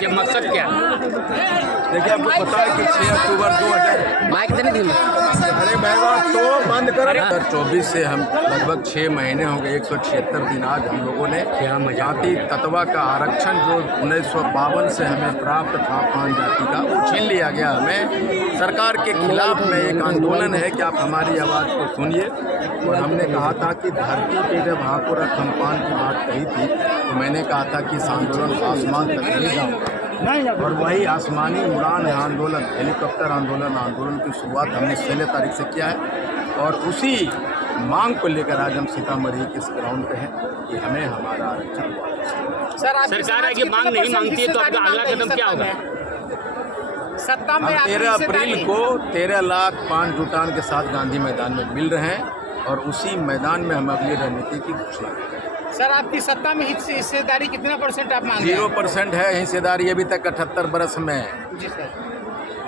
लीजिए, मकसद क्या है? देखिए, आपको पता है कि 6 अक्टूबर 2024 माइक देने दी अरे तो बंद कर 2024 से हम लगभग 6 महीने हो गए, 176 दिन आज हम लोगों ने जाति तत्वा का आरक्षण जो 1952 से हमें प्राप्त था 5 जाति का, वो छीन लिया गया हमें। सरकार के खिलाफ में एक आंदोलन है कि आप हमारी आवाज़ को सुनिए। और हमने कहा था कि धरती पे जब हाथों खम्पान की बात कही थी तो मैंने कहा था कि इस आंदोलन आसमान तक नहीं जाऊँगा, और वही आसमानी उड़ान है आंदोलन, हेलीकॉप्टर आंदोलन की शुरुआत हमने 16 तारीख से किया है। और उसी मांग को लेकर आज हम सीतामढ़ी के इस ग्राउंड पे हैं कि हमें हमारा आरक्षण। सरकार है कि मांग नहीं मांगती है तो आपका अगला कदम क्या होगा? सत्ता में 13 अप्रैल को 13 लाख पान जुटान के साथ गांधी मैदान में मिल रहे हैं और उसी मैदान में हम अगली रणनीति की घोषणा करेंगे। सर, आपकी सत्ता में हिस्सेदारी कितना % आप मांग रहे हैं? 0% है हिस्सेदारी, अभी तक 78 बरस में है। जी सर,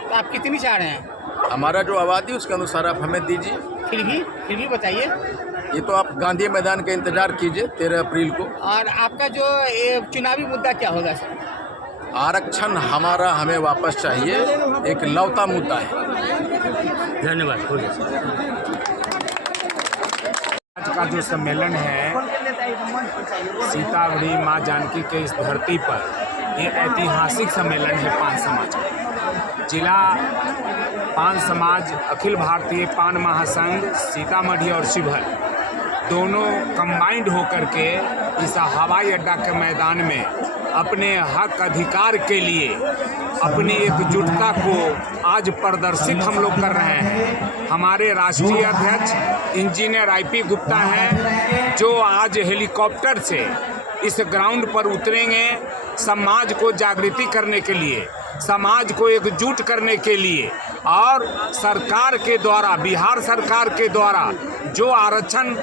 तो आप कितनी चाह रहे हैं? हमारा जो आबादी उसके अनुसार आप हमें दीजिए। फिर भी बताइए। ये तो आप गांधी मैदान का इंतजार कीजिए 13 अप्रैल को। और आपका जो ये चुनावी मुद्दा क्या होगा सर? आरक्षण हमारा हमें वापस चाहिए, एक लौता मुद्दा है। धन्यवाद। आज का जो सम्मेलन है सीतामढ़ी माँ जानकी के इस धरती पर, ये ऐतिहासिक सम्मेलन है पान समाज का। जिला पान समाज अखिल भारतीय पान महासंघ सीतामढ़ी और शिवहर दोनों कंबाइंड होकर के इस हवाई अड्डा के मैदान में अपने हक अधिकार के लिए अपनी एकजुटता को आज प्रदर्शित हम लोग कर रहे हैं। हमारे राष्ट्रीय अध्यक्ष इंजीनियर IP गुप्ता हैं, जो आज हेलीकॉप्टर से इस ग्राउंड पर उतरेंगे समाज को जागृति करने के लिए, समाज को एकजुट करने के लिए। और सरकार के द्वारा, बिहार सरकार के द्वारा जो आरक्षण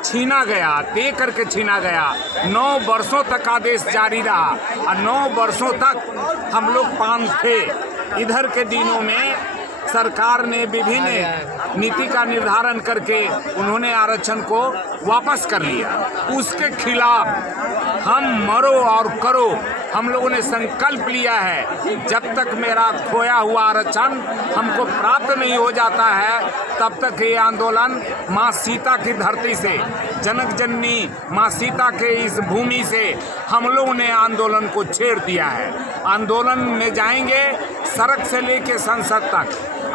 छीना गया, दे करके छीना गया, 9 वर्षों तक आदेश जारी रहा और 9 वर्षों तक हम लोग पान थे। इधर के दिनों में सरकार ने विभिन्न नीति का निर्धारण करके उन्होंने आरक्षण को वापस कर लिया। उसके खिलाफ हम मरो और करो, हम लोगों ने संकल्प लिया है, जब तक मेरा खोया हुआ आरक्षण हमको प्राप्त नहीं हो जाता है तब तक ये आंदोलन माँ सीता की धरती से, जनक जननी माँ सीता के इस भूमि से हम लोगों ने आंदोलन को छेड़ दिया है। आंदोलन में जाएंगे सड़क से लेके संसद तक।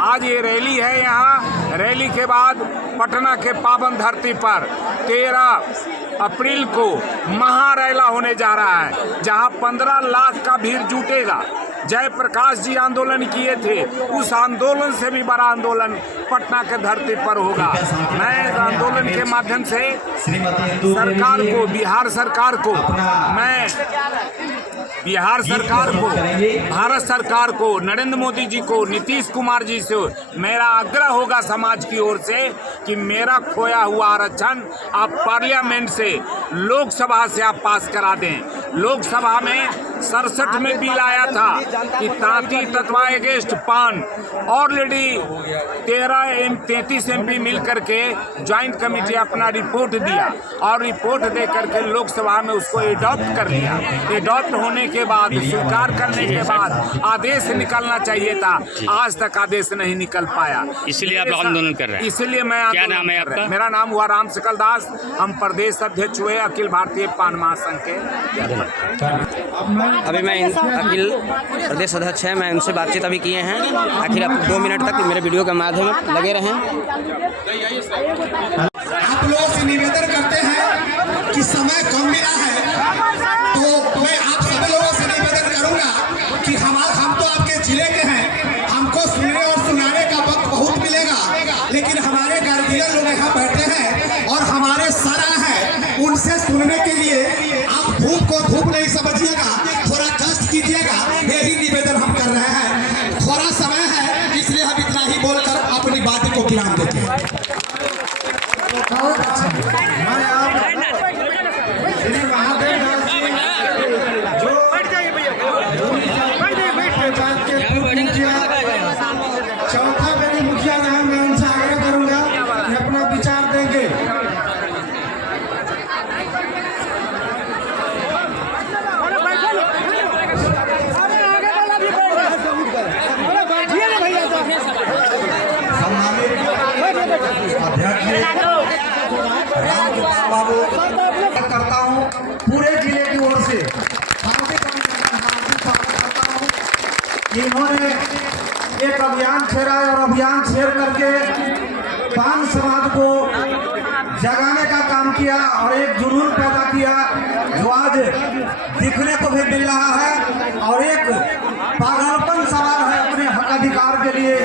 आज ये रैली है, यहाँ रैली के बाद पटना के पावन धरती पर 13 अप्रैल को महारैला होने जा रहा है, जहाँ 15 लाख का भीड़ जुटेगा। जयप्रकाश जी आंदोलन किए थे, उस आंदोलन से भी बड़ा आंदोलन पटना के धरती पर होगा। मैं इस आंदोलन के माध्यम से सरकार को, बिहार सरकार को, मैं बिहार सरकार को, भारत सरकार को, नरेंद्र मोदी जी को, नीतीश कुमार जी से मेरा आग्रह होगा समाज की ओर से कि मेरा खोया हुआ आरक्षण आप पार्लियामेंट से, लोकसभा से आप पास करा दें। लोकसभा में 67 में बिल आया था कि तांती तत्वा अगेंस्ट पान। ऑलरेडी 33 MP मिल करके ज्वाइंट कमेटी अपना रिपोर्ट दिया और रिपोर्ट दे करके लोकसभा में उसको एडॉप्ट कर लिया। एडॉप्ट होने के बाद, स्वीकार करने के बाद आदेश निकलना चाहिए था, आज तक आदेश नहीं निकल पाया। इसलिए आप आंदोलन कर रहे हैं? इसलिए मैं क्या नाम है आपका? मेरा नाम हुआ राम सकल दास। हम प्रदेश अध्यक्ष हुए अखिल भारतीय पान महासंघ के। अभी मैं अखिल प्रदेश अध्यक्ष है, मैं उनसे बातचीत अभी किए हैं। आखिर आप 2 मिनट तक मेरे वीडियो के माध्यम में लगे रहें। आप लोगों से निवेदन करते हैं कि समय कम मिला है, तो मैं आप सभी लोगों से निवेदन करूंगा कि हम तो आपके जिले के हैं, हमको सुनने और सुनाने का वक्त बहुत मिलेगा, लेकिन हमारे गार्जियन लोग यहाँ बैठे हैं और हमारे सरा हैं, उनसे सुनने के लिए आप धूप को धूप नहीं समझिएगा, थोड़ा कष्ट कीजिएगा, यही निवेदन हम कर रहे हैं। थोड़ा समय है, इसलिए हम इतना ही बोलकर अपनी बात को विराम देते हैं। कि इन्होंने एक अभियान छेड़ा और अभियान छेड़ करके पान समाज को जगाने का काम किया और एक जुनून पैदा किया जो आज दिखने को भी मिल रहा है और एक पागलपन सवार है अपने हक अधिकार के लिए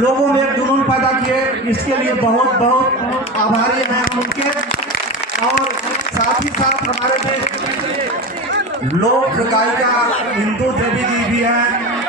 लोगों में एक जुनून पैदा किए। इसके लिए बहुत बहुत आभारी हैं हम उनके। और साथ ही साथ हमारे देश लोक गायिका इंदु देवी जी भी हैं